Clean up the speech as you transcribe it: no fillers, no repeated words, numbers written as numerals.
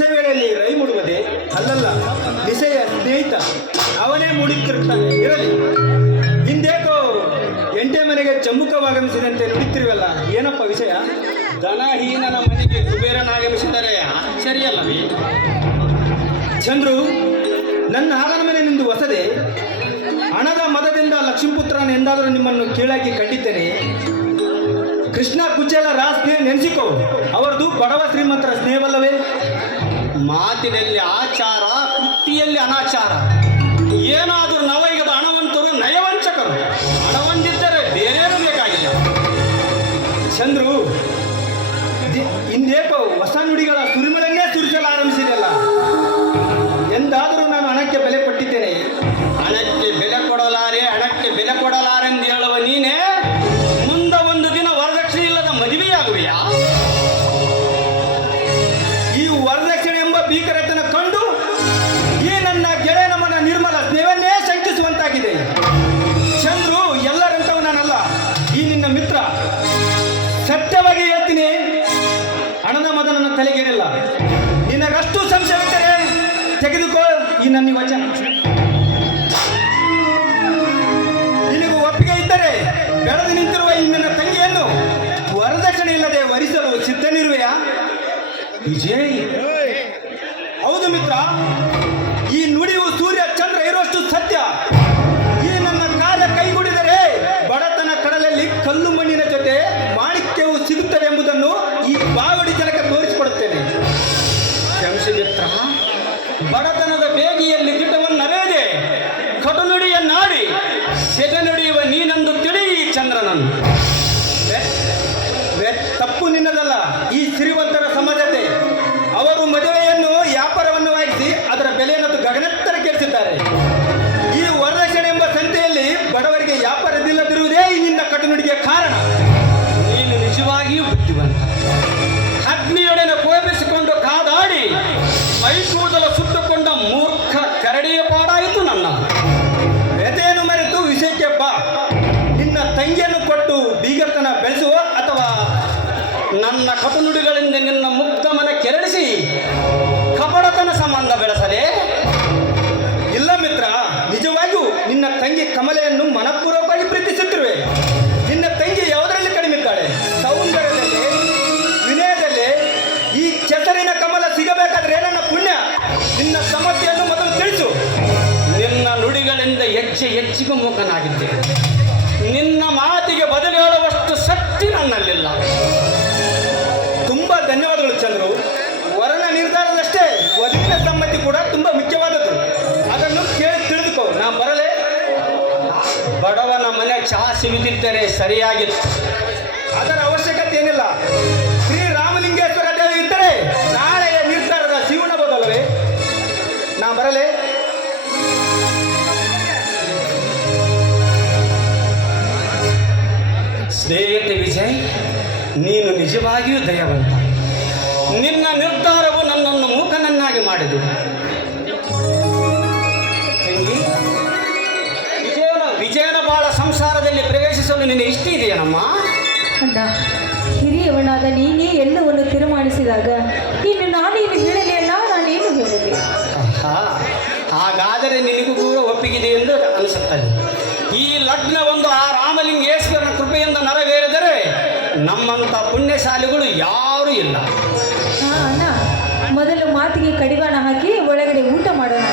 ನಿಶೆ ವೇಳೆಯಲ್ಲಿ ರೈ ಮುಡುವುದೇ ಅಲ್ಲಲ್ಲ, ನಿಶೆಯ ಸ್ನೇಹಿತ ಅವನೇ ಮೂಡುತ್ತಿರುತ್ತಾನೆ. ಇರಲಿ, ಹಿಂದೇಕೋ ಎಂಟೆ ಮನೆಗೆ ಚಮ್ಮುಖವಾಗಮಿಸಿದಂತೆ ನುಡಿತಿರುವಲ್ಲ, ಏನಪ್ಪ ವಿಷಯ? ಧನಹೀನನ ಮನೆಗೆ ಕುಬೇರನಾಗಮಿಸಿದರೆ ಆಶ್ಚರ್ಯವಲ್ಲವೇ? ಚಂದ್ರು, ನನ್ನ ಆಗಮನವೆಂದು ಹೊಸದೆ. ಹಣದ ಮದದಿಂದ ಲಕ್ಷ್ಮೀಪುತ್ರನ ಎಂದಾದರೂ ನಿಮ್ಮನ್ನು ಕೀಳಾಗಿ ಕಂಡಿದ್ದೇನೆ. ಕೃಷ್ಣ ಕುಚೇಲರ ಸ್ನೇಹ ನೆನೆಸಿಕೋ, ಅವರದು ಬಡವ ಶ್ರೀಮಂತರ ಸ್ನೇಹವಲ್ಲವೇ? ಮಾತಿನಲ್ಲಿ ಆಚಾರ, ಕೃತಿಯಲ್ಲಿ ಅನಾಚಾರ. ಏನಾದರೂ ನವಯುಗದ ಹಣವಂತರು ನಯವಂಚಕರು. ಹಣ ಹೊಂದಿದ್ದರೆ ಬೇರೇನೂ ಬೇಕಾಗಿಲ್ಲ. ಚಂದ್ರು, ಇಂದೇಕೋ ಹೊಸ ನುಡಿಗಳ ಸುರಿಮಲನ್ನೇ ಸುರಿಸಲು ಆರಂಭಿಸಿದೆಯಲ್ಲ. ಎಂದಾದರೂ ನಾನು ಹಣಕ್ಕೆ ಬೆಲೆ ಕೊಟ್ಟಿದ್ದೇನೆ. ಹಣಕ್ಕೆ ಬೆಲೆ ಕೊಡಲಾರೆ, ಹಣಕ್ಕೆ ಬೆಲೆ ಕೊಡಲಾರೆಂದು ಹೇಳುವ ನೀನೇ ಮುಂದೆ ಒಂದು ದಿನ ವರದಕ್ಷಿಣೆ ಇಲ್ಲದ ಮದುವೆಯಾಗುವೆಯಾ? ಈ ವರದಕ್ಷಿಣೆ ಎಂಬ ಭೀಕರತೆಯನ್ನು ಕಂಡು ಈ ನನ್ನ ಗೆಳೆಯನಮ್ಮನ ನಿರ್ಮಲ ಸ್ನೇಹವನ್ನೇ ಶಂಕಿಸುವಂತಾಗಿದೆ. ಚಂದ್ರು, ಎಲ್ಲರಂತವ ನಾನಲ್ಲ, ಈ ನಿನ್ನ ಮಿತ್ರ. ಸತ್ಯವಾಗಿ ಹೇಳ್ತೀನಿ, ಹಣದ ಮದ ನನ್ನ ತಲೆಗೇನಿಲ್ಲ. ನಿನಗಷ್ಟು ಸಂಶಯವಿದ್ದರೆ ತೆಗೆದುಕೋ ಈ ನನ್ನ ವಚನ. ನಿನಗೂ ಒಪ್ಪಿಗೆ ಇದ್ದರೆ ಬೆಳೆದು ನಿಂತಿರುವ ಈ ನನ್ನ ತಂಗಿಯನ್ನು ವರದಕ್ಷಿಣೆ ಇಲ್ಲದೆ ವರಿಸಲು ಸಿದ್ಧನಿರುವೆಯಾ? ವಿಜಯ್, ಹೌದು ಮಿತ್ರ, ಈ ನುಡಿಯು ಸೂರ್ಯ ಚಂದ್ರ ಇರುವಷ್ಟು ಸತ್ಯ. ಈ ನನ್ನ ಕಾರ್ಯ ಕೈಗೂಡಿದರೆ ಬಡತನ ಕಡಲಲ್ಲಿ ಕಲ್ಲು ಮಣ್ಣಿನ ಜೊತೆ ಮಾಣಿಕ್ಯವು ಸಿಗುತ್ತದೆ ಎಂಬುದನ್ನು ಈ ಬಾವಡಿ ಜನಕ್ಕೆ ತೋರಿಸಿಕೊಡುತ್ತೇನೆ. ಮಿತ್ರ, ಬಡತನದ ಬೇಗಿಯಲ್ಲಿ ದಿಟ್ಟವನ್ನರೇದೆ ಕಟುನುಡಿಯನ್ನಾಡಿ ಸೆದೆ ನುಡಿಯುವ ನೀನಂದು ತಿಳಿ ಚಂದ್ರನನ್ನು. ತಪ್ಪು ನಿನ್ನದಲ್ಲ, ಈ ಸಿರಿವಂತರ ಸಮಾಜತೆ. ಅವರು ಮದುವೆಯನ್ನು ವ್ಯಾಪಾರವನ್ನವಾಗಿಸಿ ಅದರ ಬೆಲೆಯನ್ನು ಗಗನತ್ತರಕ್ಕೇರಿಸಿದ್ದಾರೆ. ಈ ವರದಕ್ಷಿಣೆ ಎಂಬ ಸಂತೆಯಲ್ಲಿ ಬಡವರಿಗೆ ವ್ಯಾಪಾರದಿಲ್ಲದಿರುವುದೇ ಈ ನಿನ್ನ ಕಟುನುಡಿಗೆ ಕಾರಣ. ನೀನು ನಿಜವಾಗಿಯೂ ಬುದ್ಧಿವಂತ. ಅಗ್ನಿಯೊಡನೆ ಕೋಪಿಸಿಕೊಂಡು ಕಾದಾಡಿ ಮೈಕೂದಲು ಸುಟ್ಟುಕೊಂಡ ಮೂರ್ಖ ಕರಡಿಯ ಪಾಡಾಯಿತು ನನ್ನ. ವ್ಯಥೆಯನ್ನು ಮರೆತು ವಿಷಯಕ್ಕೆ ಬಾ. ನಿನ್ನ ತಂಗಿಯನ್ನು ಕೊಟ್ಟು ಬೀಗರ್ತನ ಬೆಳೆಸುವ ಅಥವಾ ನನ್ನ ಕಟುನುಡಿಗಳಿಂದ ನಿನ್ನ ಮುಗ್ಧ ಮನ ಕೆರಳಿಸಿ ಕಪಡತನ ಸಂಬಂಧ ಬೆಳೆಸಲೇ? ಇಲ್ಲ ಮಿತ್ರ, ನಿಜವಾಗಿಯೂ ನಿನ್ನ ತಂಗಿ ಕಮಲೆಯನ್ನು ಮನಪೂರ್ವಕವಾಗಿ ಪ್ರೀತಿಸುತ್ತಿರುವೆ. ನಿನ್ನ ತಂಗಿ ಯಾವುದರಲ್ಲಿ ಕಡಿಮೆ ಇದ್ದಾಳೆ? ಸೌಂದರ್ಯದಲ್ಲಿ, ವಿನಯದಲ್ಲಿ. ಈ ಕೆಸರಿನ ಕಮಲ ಸಿಗಬೇಕಾದ್ರೆ ನನ್ನ ಪುಣ್ಯ. ನಿನ್ನ ಸಮಸ್ಯೆಯನ್ನು ಮೊದಲು ತಿಳಿಸು. ನಿನ್ನ ನುಡಿಗಳಿಂದ ಹೆಚ್ಚಿಗೂ ಮೂಕನಾಗಿದ್ದೆ. ನಿನ್ನ ಮಾತಿಗೆ ಬದಲು ಹೇಳುವಷ್ಟು ಶಕ್ತಿ ನನ್ನಲ್ಲಿಲ್ಲ. ತುಂಬಾ ಧನ್ಯವಾದಗಳು ಚಂದ್ರು. ವರನ ನಿರ್ಧಾರದಷ್ಟೇ ವಧುವಿನ ಸಮ್ಮತಿ ಕೂಡ ತುಂಬಾ ಮುಖ್ಯವಾದದ್ದು. ಅದನ್ನು ಕೇಳಿ ತಿಳಿದುಕೋ. ನಾ ಬರಲೇ? ಬಡವನ ಮನೆ ಚಹಾ ಸಿಗುತ್ತಿದ್ದರೆ ಸರಿಯಾಗಿತ್ತು. ಅದರ ಅವಶ್ಯಕತೆ ಏನಿಲ್ಲ. ಶ್ರೀರಾಮಲಿಂಗೇಶ್ವರ ದೇವಿ ಇದ್ದರೆ ನಾಳೆಯ ನಿರ್ಧಾರದ ಜೀವನಬೋದಲ್ಲವೇ? ನಾ ಬರಲೇ? ಸ್ನೇಹಿತ ವಿಜಯ್, ನೀನು ನಿಜವಾಗಿಯೂ ದಯವಂತ. ನಿನ್ನ ನಿರ್ಧಾರವು ನನ್ನನ್ನು ಮೂಕನನ್ನಾಗಿ ಮಾಡಿದೆ. ತಂಗಿ, ವಿಜಯನ ಬಾಳ ಸಂಸಾರದಲ್ಲಿ ಪ್ರವೇಶಿಸಲು ನಿನ್ನ ಇಷ್ಟ ಇದೆಯೇನಮ್ಮ? ಅಣ್ಣ, ಹಿರಿಯವನಾದ ನೀನೇ ಎಲ್ಲವನ್ನು ತೀರ್ಮಾನಿಸಿದಾಗ ಇನ್ನು ನಾನೇನು ಹೇಳಲಿ ಅಲ್ಲ, ನಾನೇನು ಹೇಳಲಿ? ಹಾಗಾದರೆ ನಿನಗೂ ಕೂಡ ಒಪ್ಪಿಗಿದೆ ಎಂದು ಅನಿಸುತ್ತದೆ. ಈ ಲಗ್ನ ಒಂದು ಆ ರಾಮಲಿಂಗೇಶ್ವರನ ಕೃಪೆಯಿಂದ ನೆರವೇರಿದರೆ ನಮ್ಮಂಥ ಪುಣ್ಯಶಾಲಿಗಳು ಯಾರೂ ಇಲ್ಲ. ಅಣ್ಣ, ಮೊದಲು ಮಾತಿಗೆ ಕಡಿವಾಣ ಹಾಕಿ ಒಳಗಡೆ ಊಟ ಮಾಡೋಣ.